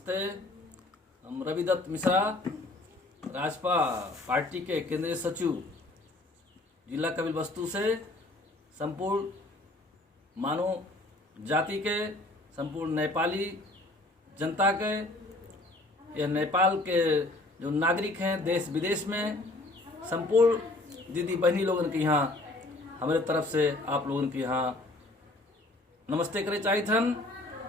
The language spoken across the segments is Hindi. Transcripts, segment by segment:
नमस्ते। हम रविदत्त मिश्रा, राजपा पार्टी के केंद्रीय सचिव जिला कपिलवस्तु से संपूर्ण मानव जाति के, संपूर्ण नेपाली जनता के, यह नेपाल के जो नागरिक हैं देश विदेश में, संपूर्ण दीदी बहनी लोगन के यहाँ हमारे तरफ से आप लोगन के यहाँ नमस्ते करे चाहिए थन।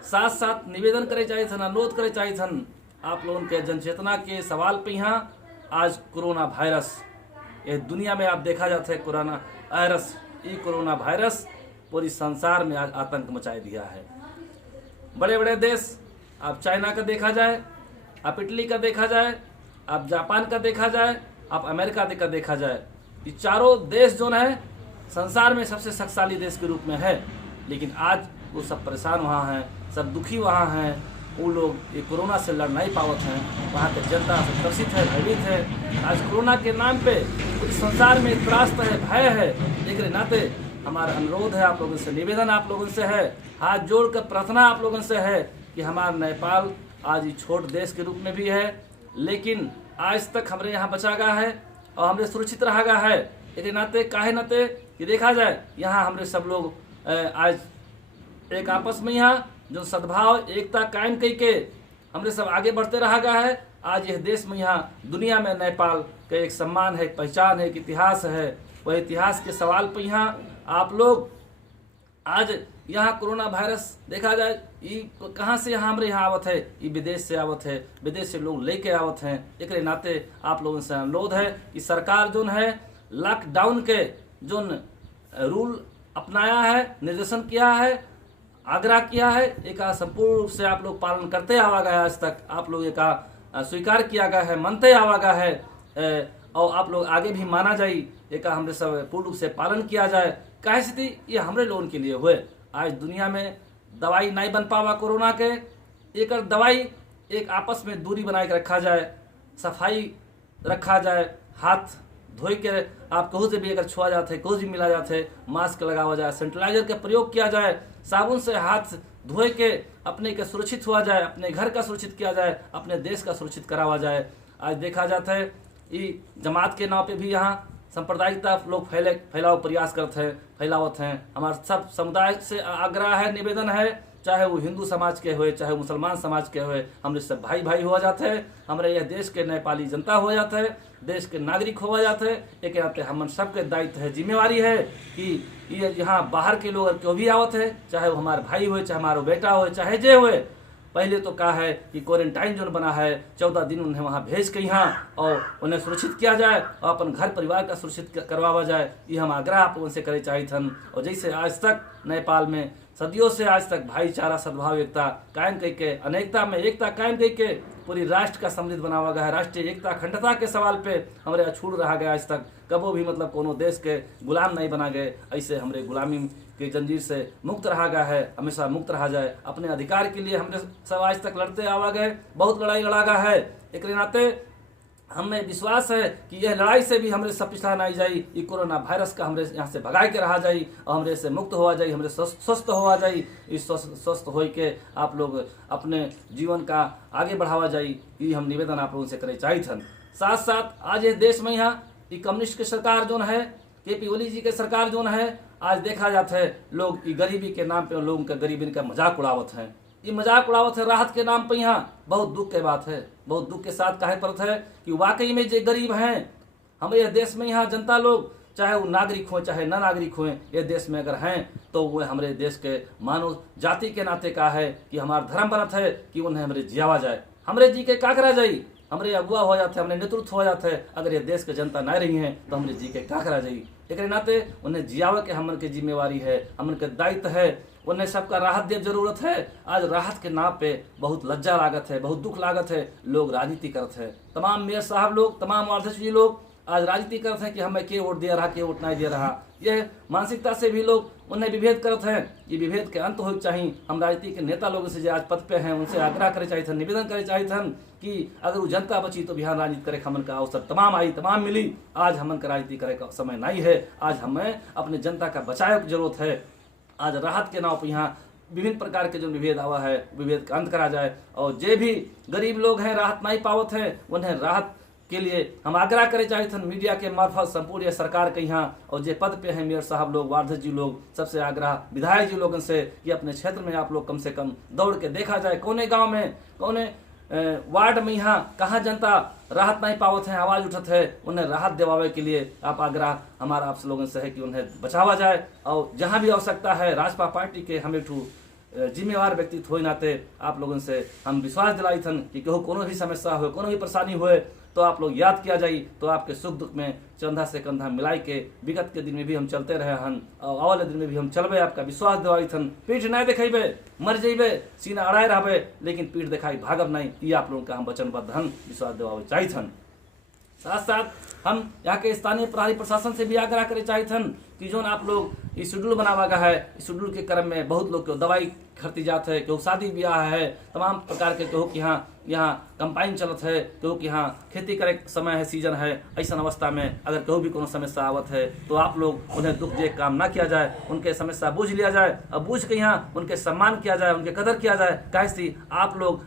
साथ साथ निवेदन करे चाहिए थन, अनुरोध करे चाहिए थन आप लोगों के जनचेतना के सवाल पे यहाँ आज कोरोना वायरस ये दुनिया में आप देखा जाता है। कोरोना वायरस पूरी संसार में आज आतंक मचाए दिया है। बड़े बड़े देश, आप चाइना का देखा जाए, आप इटली का देखा जाए, आप जापान का देखा जाए, आप अमेरिका का देखा जाए, ये चारों देश जो है संसार में सबसे शक्तिशाली देश के रूप में है। लेकिन आज वो सब परेशान वहाँ हैं, सब दुखी वहाँ हैं। वो लोग ये कोरोना से लड़ नहीं पावत हैं। वहाँ के जनता से त्रसित है, भयभीत है। आज कोरोना के नाम पे पूरे संसार में त्रासद है, भय है। एक नाते हमारा अनुरोध है आप लोगों से, निवेदन आप लोगों से है, हाथ जोड़ कर प्रार्थना आप लोगों से है कि हमारा नेपाल आज ये छोट देश के रूप में भी है, लेकिन आज तक हमारे यहाँ बचा गया है और हमारे सुरक्षित रहा गया है। एक नाते काहे नाते कि देखा जाए यहाँ हमारे सब लोग आज एक आपस में यहाँ जो सद्भाव एकता कायम करके हमने सब आगे बढ़ते रहा गया है। आज यह देश में यहाँ दुनिया में नेपाल का एक सम्मान है, एक पहचान है, एक इतिहास है। वह इतिहास के सवाल पर यहाँ आप लोग आज यहाँ कोरोना वायरस देखा जाए ये कहाँ से यहाँ हमारे यहाँ आवत है, ये विदेश से आवत है, विदेश से लोग लेके आवत हैं। एक नाते आप लोगों से अनुरोध है कि सरकार जो है लॉकडाउन के जो रूल अपनाया है, निर्देशन किया है, आग्रह किया है, एक संपूर्ण रूप से आप लोग पालन करते आवा गया है। आज तक आप लोग एक स्वीकार किया गया है, मानते आवा गया है और आप लोग आगे भी माना जाए, एक हमने सब पूर्ण रूप से पालन किया जाए। काहे स्थिति ये हमरे लोगों के लिए हुए। आज दुनिया में दवाई नहीं बन पावा कोरोना के, एक दवाई एक आपस में दूरी बना के रखा जाए, सफाई रखा जाए, हाथ धोई के आप कहूँ से भी अगर छुआ जाते हैं, कहूँ भी मिला जाते हैं, मास्क लगावा जाए, सैनिटाइजर का प्रयोग किया जाए, साबुन से हाथ धोए के अपने के सुरक्षित हुआ जाए, अपने घर का सुरक्षित किया जाए, अपने देश का सुरक्षित करावा जाए। आज देखा जाता है ये जमात के नाम पे भी यहाँ सांप्रदायिकता लोग फैलाव प्रयास करते हैं, फैलावत हैं। हमारे सब समुदाय से आग्रह है, निवेदन है, चाहे वो हिंदू समाज के हुए, चाहे मुसलमान समाज के हुए, हमरे सब भाई भाई हुआ जाते हैं। हमारे यह देश के नेपाली जनता हो जाते हैं, देश के नागरिक हुआ जाते हैं। एक नाते हम सबके दायित्व है, जिम्मेवारी है कि ये यहाँ बाहर के लोग क्यों भी आवत है, चाहे वो हमारे भाई हो, चाहे हमारा बेटा हो, चाहे जे हो, पहले तो कहा है कि क्वारंटाइन जोन बना है, 14 दिन उन्हें वहाँ भेज के यहाँ और उन्हें सुरक्षित किया जाए और अपन घर परिवार का सुरक्षित करवावा जाए। ये हम आग्रह आप लोगों से करे चाहिए थन। और जैसे आज तक नेपाल में सदियों से आज तक भाईचारा, सद्भाव, एकता कायम करके, अनेकता में एकता कायम करके पूरी राष्ट्र का समृद्ध बनावा गया है। राष्ट्रीय एकता, अखंडता के सवाल पे हमारे अछूट रहा गया। आज तक कबो भी मतलब कोनो देश के गुलाम नहीं बना गए, ऐसे हमारे गुलामी के जंजीर से मुक्त रहा गया है, हमेशा मुक्त रहा जाए। अपने अधिकार के लिए हमने सब आज तक लड़ते आवा गए, बहुत लड़ाई लड़ा गया है। एक नाते हमें विश्वास है कि यह लड़ाई से भी हमरे सब पिछड़ा नहीं जाई, ये कोरोना वायरस का हमरे यहाँ से भगाए के रहा जाई और हमरे से मुक्त हुआ जाई, हमरे स्वस्थ हुआ जाई। इस स्वस्थ हो के आप लोग अपने जीवन का आगे बढ़ावा जाई, ये हम निवेदन आप लोगों से करे चाहिए थन। साथ साथ आज ये देश में यहाँ ये कम्युनिस्ट की सरकार जो है, KP ओली जी के सरकार जो है, आज देखा जाता है लोग ये गरीबी के नाम पे लोगों का गरीबी का मजाक उड़ावत है। ये मजाक उड़ावत है राहत के नाम पे। यहाँ बहुत दुख के बात है, बहुत दुख के साथ कहे पड़ता है कि वाकई में जो गरीब हैं हमारे देश में, यहाँ जनता लोग चाहे वो नागरिक हो चाहे न नागरिक हो, ये देश में अगर हैं तो वो हमारे देश के मानव जाति के नाते का है कि हमारा धर्म बनत है कि उन्हें हमारे जियावा जाए, हमारे जी के का करा जाए, हमारे अगुआ हो जाते हैं, हमारे नेतृत्व हो जाते हैं। अगर ये देश के जनता नहीं रही है तो हमारे जी के का करा जाए। एक नाते उन्हें जियावे के हमन के जिम्मेवारी है, हमन के दायित्व है, उन्हें सबका राहत दे जरूरत है। आज राहत के नाम पे बहुत लज्जा लागत है, बहुत दुख लागत है, लोग राजनीति करते हैं। तमाम मेयर साहब लोग, तमाम अध्यक्ष जी लोग आज राजनीति करते हैं कि हमें के वोट दे रहा, के वोट नहीं दे रहा। यह मानसिकता से भी लोग उन्हें विभेद करते हैं। ये विभेद के अंत हो चाहिए। हम राजनीति के नेता लोगों से जो आज पद पे हैं उनसे आग्रह करे चाहिए थे, निवेदन करे चाहिए थे कि अगर वो जनता बची तो बिहार राजनीति करे हमन का अवसर तमाम आई, तमाम मिली। आज हमन का राजनीति करे का समय नहीं है। आज हमें अपने जनता का बचाव की जरूरत है। आज राहत के नाव पर यहाँ विभिन्न प्रकार के जो विभेद आवा है विभेद का अंत करा जाए और जे भी गरीब लोग हैं राहत नहीं पावत है उन्हें राहत के लिए हम आग्रह करे चाहे थे मीडिया के मार्फत संपूर्ण ये सरकार के यहाँ और जे पद पे हैं मेयर साहब लोग वार्ड जी लोग सबसे आग्रह विधायक जी लोगों से कि अपने क्षेत्र में आप लोग कम से कम दौड़ के देखा जाए कोने गांव में कोने वार्ड में यहाँ कहाँ जनता राहत नहीं पावत है आवाज उठत है उन्हें राहत दिवावे के लिए आप आग्रह हमारा आप लोगों से है कि उन्हें बचावा जाए और जहाँ भी आवश्यकता है राजपा पार्टी के हम एक जिम्मेवार व्यक्तित्व होए नाते आप लोगों से हम विश्वास दिलाई थन कि केहू कोनो भी समस्या हो कोनो भी परेशानी होए तो आप लोग याद किया जाई तो आपके सुख दुख में कंधा से कंधा मिलाई के विगत के दिन में भी हम चलते रहे हन और अवले दिन में भी हम चलबे आपका विश्वास दिवाई थन पीठ नहीं देखेबे मर जेबे सीना अड़ाए रहबे लेकिन पीठ दिखाई भागब नहीं ये आप लोगों का हम वचनबद्ध हन विश्वास दिवावे चाहिए थन। साथ साथ हम यहाँ के स्थानीय प्रहरी प्रशासन से भी आग्रह करे चाहे थन कि जो आप लोग इस शेड्यूल बनावा गया है इस शेड्यूल के क्रम में बहुत लोग को दवाई खरीदी जात है क्यों शादी ब्याह है तमाम प्रकार के क्यों यहाँ कंपाइन चलत है क्यों यहाँ खेती करे समय है सीजन है ऐसा अवस्था में अगर कोई भी कोनो समस्या आवत है तो आप लोग उन्हें दुख दे काम ना किया जाए उनके समस्या बूझ लिया जाए और बूझ के यहाँ उनके सम्मान किया जाए उनके कदर किया जाए कैसे आप लोग